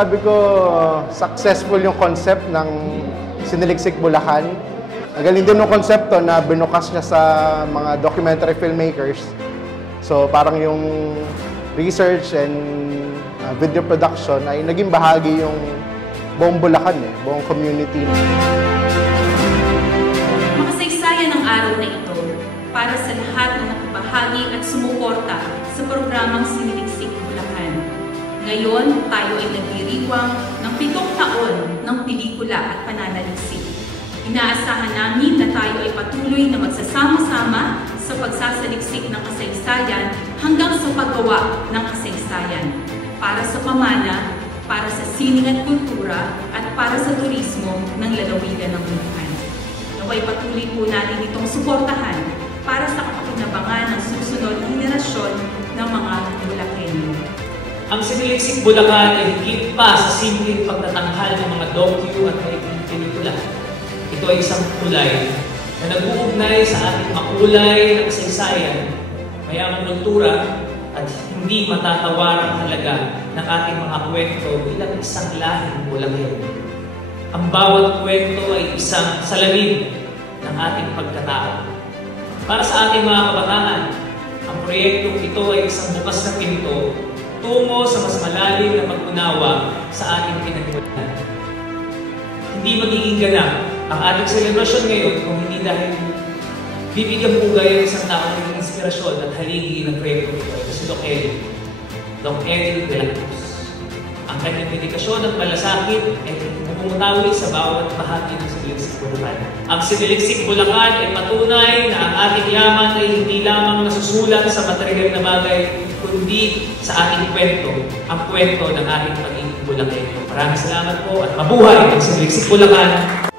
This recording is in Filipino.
masasabi ko, successful yung concept ng Siniliksik Bulacan. Ang galing din yung konsepto na binukas niya sa mga documentary filmmakers. So parang yung research and video production ay naging bahagi yung buong Bulacan, buong community. Makasaysayan ang araw na ito para sa lahat na nakabahagi at sumuporta sa programang Siniliksik Bulacan. Ngayon, tayo ay nagdiriwang ng 7 taon ng pelikula at pananaliksik. Inaasahan namin na tayo ay patuloy na magsasama-sama sa pagsasaliksik ng kasaysayan hanggang sa paggawa ng kasaysayan para sa pamana, para sa sining at kultura, at para sa turismo ng lalawigan ng Bulacan. Naway patuloy po natin itong suportahan para sa kapakinabangan ng susunod henerasyon ng mga Bulakenyo. Ang Siniliksik Bulacan ay higit pa sa simpleng pagtatanghal ng mga docu at maikling pelikula. Ito ay isang kulay na nag-uugnay sa ating makulay na kasaysayan, mayamang kultura, at hindi matatawarang halaga ng ating mga kwento bilang isang lahing Bulakenyo. Ang bawat kwento ay isang salamin ng ating pagkatao. Para sa ating mga kabataan, ang proyektong ito ay isang bukas na pinto tungo sa mas malalim na pag-unawa sa ating pinagmulan. Hindi magiging ganap ang ating selebrasyon ngayon kung hindi dahil bibigyan pugay ang isang taong naging inspirasyon at haligi ng proyekto ito. Ito si Doc Eddie. Doc Eddie de la Cruz. Ang kanyang dedikasyon at malasakit ay pumutawi sa bawat bahagi ng Siniliksik Bulacan. Ang Siniliksik Bulacan ay patunay na ang ating yaman ay hindi lamang nasusulat sa material na bagay, kundi sa ating kwento, ang kwento ng ating pagiging Bulakenyo. Maraming salamat po at mabuhay ang Siniliksik Bulacan.